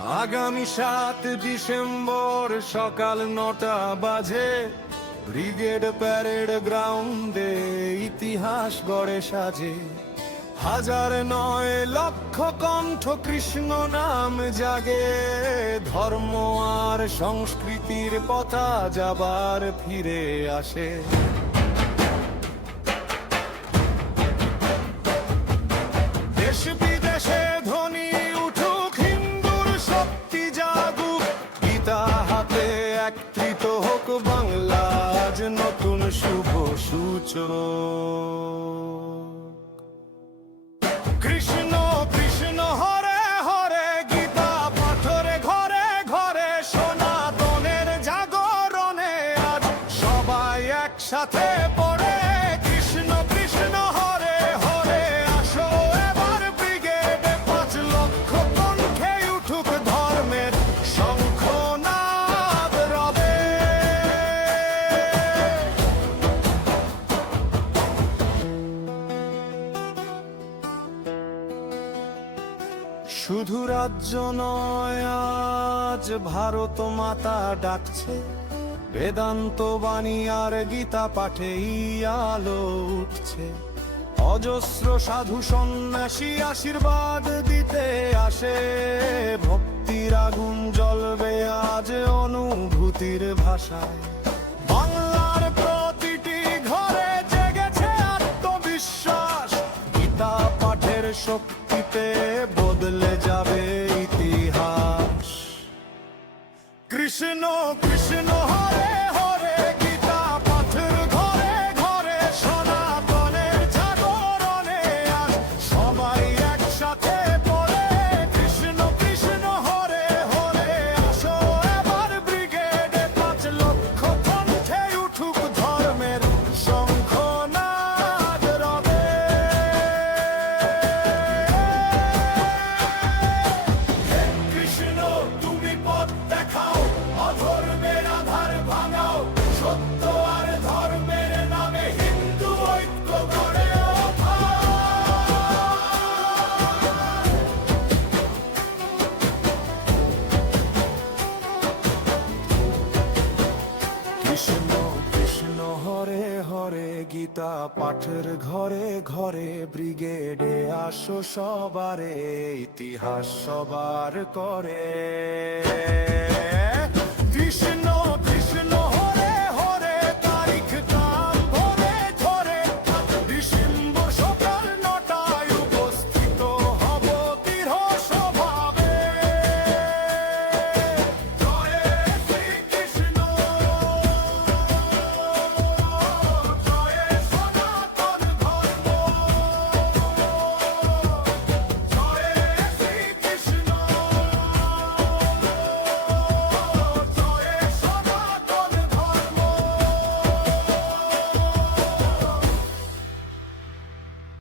আগামী 7 ডিসেম্বর সকাল 9টা বাজে ব্রিগেড প্যারেড গ্রাউন্ডে ইতিহাস গড়ে সাজে। হাজার নয় লক্ষ কণ্ঠ কৃষ্ণ নাম জাগে, ধর্ম আর সংস্কৃতির পথা যাবার ফিরে আসে। দেশ বিদেশে ধ্বনি উঠুক, হিন্দুর শক্তি জাগুক, গীতা হাতে একত্রিত হোক বাংলা আজ নতুন শুভ সূচক। কৃষ্ণ কৃষ্ণ হরে হরে, গীতা পাথরে ঘরে ঘরে, সনাতনের জাগরণে আজ সবাই একসাথে পড়ে। কৃষ্ণ কৃষ্ণ হরে হরে, আসো এবার ব্রিগেডে 5 লক্ষ কণ্ঠে উঠুক ধর্মের শঙ্খনাদ রবে। শুধু রাজ্য নয়, আজ ভারত মাতা ডাকছে, বেদান্ত বাণী আর গীতা পাঠেই আলো উঠছে। অজস্র সাধু সন্ন্যাসী আশীর্বাদ দিতে আসে, ভক্তির আগুন জ্বলবে আজ অনুভূতির ভাষায়। বাংলার প্রতিটি ঘরে জেগেছে আত্মবিশ্বাস, গীতা পাঠের শক্তিতে বদলে যাবে ইতিহাস। কৃষ্ণ কৃষ্ণ হরে হরে, গীতা পাথর ঘরে ঘরে, সনাতনের জাগরণে আজ সবাই একসাথে পড়ে। কৃষ্ণ কৃষ্ণ হরে হরে, আসো এবার ব্রিগেডে 5 লক্ষ কণ্ঠে উঠুক ধর্মের শঙ্খনাদ রবে। কৃষ্ণ তুমি পথ দেখাও, অধর্মের আধার ভাঙাও, সত্য আর ধর্মের নামে হিন্দু ঐক্য গড়ে ওঠা। কৃষ্ণ কৃষ্ণ হরে হরে, গীতা পাঠের ঘরে ঘরে, ব্রিগেডে আসো সবারে, ইতিহাস সবার করে।